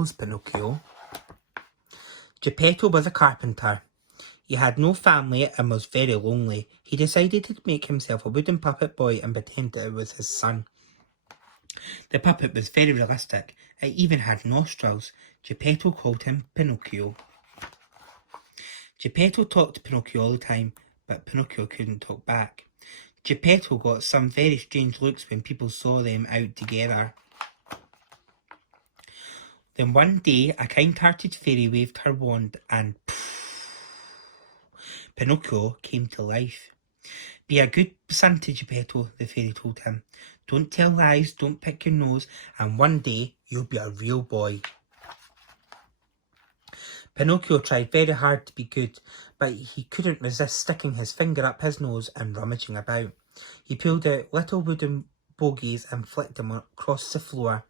nose, Pinocchio. Geppetto was a carpenter. He had no family and was very lonely. He decided to make himself a wooden puppet boy and pretend that it was his son. The puppet was very realistic. It even had nostrils. Geppetto called him Pinocchio. Geppetto talked to Pinocchio all the time, but Pinocchio couldn't talk back. Geppetto got some very strange looks when people saw them out together. Then one day, a kind-hearted fairy waved her wand and Pinocchio came to life. Be a good son to Geppetto, the fairy told him. Don't tell lies, don't pick your nose, and one day you'll be a real boy. Pinocchio tried very hard to be good, but he couldn't resist sticking his finger up his nose and rummaging about. He pulled out little wooden bogies and flicked them across the floor.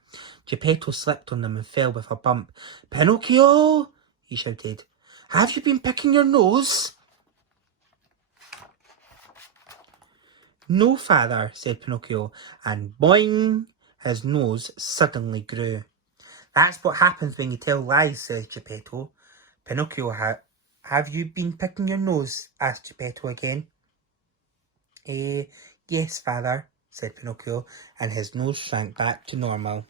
Geppetto slipped on them and fell with a bump. "Pinocchio!" he shouted. "Have you been picking your nose?" "No, father," said Pinocchio, and boing! His nose suddenly grew. "That's what happens when you tell lies," says Geppetto. "Pinocchio, have you been picking your nose?" asked Geppetto again. Yes, father," said Pinocchio, and his nose shrank back to normal.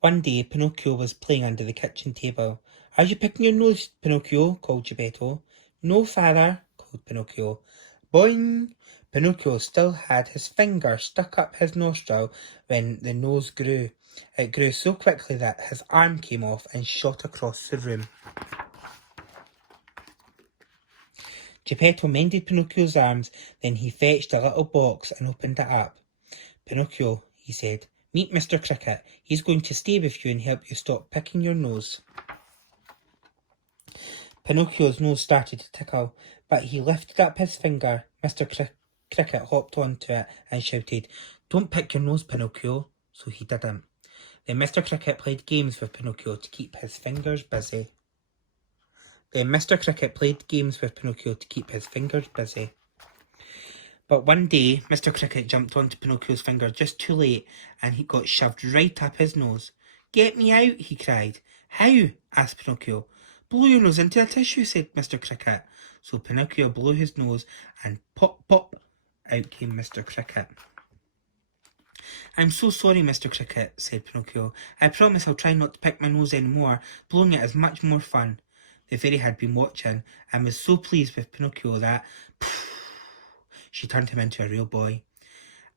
One day, Pinocchio was playing under the kitchen table. "Are you picking your nose, Pinocchio?" called Geppetto. "No, father," called Pinocchio. Boing! Pinocchio still had his finger stuck up his nostril when the nose grew. It grew so quickly that his arm came off and shot across the room. Geppetto mended Pinocchio's arms, then he fetched a little box and opened it up. "Pinocchio," he said, "meet Mr. Cricket. He's going to stay with you and help you stop picking your nose." Pinocchio's nose started to tickle, but he lifted up his finger. Mr. Cricket hopped onto it and shouted, "Don't pick your nose, Pinocchio." So he didn't. Then Mr. Cricket played games with Pinocchio to keep his fingers busy. But one day, Mr. Cricket jumped onto Pinocchio's finger just too late, and he got shoved right up his nose. "Get me out," he cried. "How?" asked Pinocchio. "Blow your nose into a tissue," said Mr. Cricket. So Pinocchio blew his nose, and pop, pop, out came Mr. Cricket. "I'm so sorry, Mr. Cricket," said Pinocchio. "I promise I'll try not to pick my nose anymore. Blowing it is much more fun." The fairy had been watching and was so pleased with Pinocchio that she turned him into a real boy.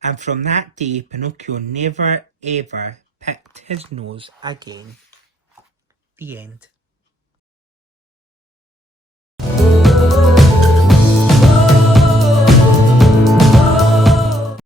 And from that day, Pinocchio never ever picked his nose again. The end.